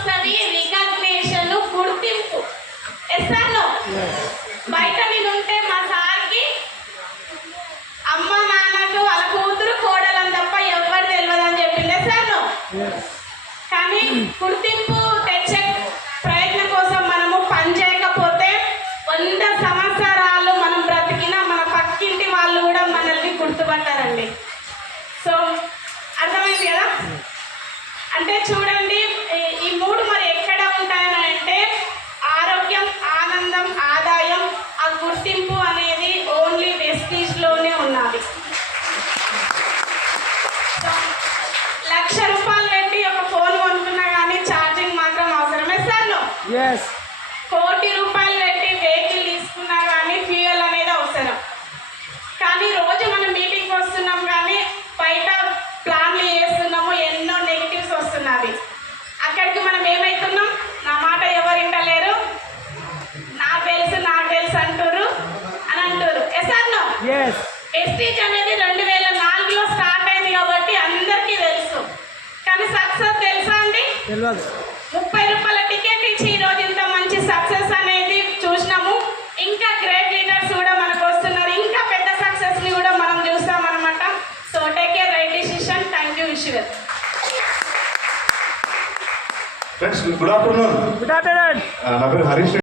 వస్తుంది, రికగ్నేషన్, గుర్తింపు. ఎస్ఆర్లో బయట నేను ఉంటే మా సార్కి అమ్మ నాన్నకు వాళ్ళ కూతురు కోడలని తప్ప ఎవరు తెలియదు అని చెప్పింది ఎస్ఆర్లో. కానీ గుర్తింపు తెచ్చే ప్రయత్నం కోసం మనము పనిచేయకపోతే 100 సంవత్సరాలు మనం బ్రతికినా మన పక్కింటి వాళ్ళు కూడా మనల్ని గుర్తుపట్టారండి. సో అర్థమైంది కదా? అంటే చూడండి, ఈ 3 మరి ఎక్కడ ఉంటాయని అంటే ఆరోగ్యం, ఆనందం, ఆదాయం. ఆ గుర్తింపు అనేది ఓన్లీ వెస్టీజ్లోనే ఉన్నది. సో 1,00,000 రూపాయలు పెట్టి ఒక ఫోన్ కొనుక్కున్నా కానీ ఛార్జింగ్ మాత్రం అవసరమే సార్. కోటి రూపాయలు పెట్టి వెహికల్ తీసుకున్నా కానీ ఫ్యూయల్ అనేది అవసరం. కానీ రోజు మనం మీటింగ్కి వస్తున్నాం కానీ బయట ప్లాన్లు చేస్తున్నాము, ఎన్నో నెగిటివ్స్ వస్తున్నవి. అక్కడికి మనం ఏమవుతున్నాం? నా మాట ఎవరు వింటలేరు, నాకు తెలుసు అంటారు అని అంటారు. ఎస్ఆర్లో వెస్టీజ్ అనేది 2004లో స్టార్ట్ అయింది కాబట్టి అందరికీ తెలుసు. కానీ సక్సెస్ తెలుసా అండి? 30 రూపాయల టికెట్ ఇచ్చి ఈరోజు ఇంత మంచి సక్సెస్ అనేది చూసినాము. ఇంకా గ్రేట్ లీడర్స్ కూడా మనకు వస్తున్నారు. ఇంకా పెద్ద సక్సెస్ని కూడా మనం చూస్తామన్నమాట. So take care, right decision. Thank you. Wish friends, good afternoon. నా పేరు హరీష్.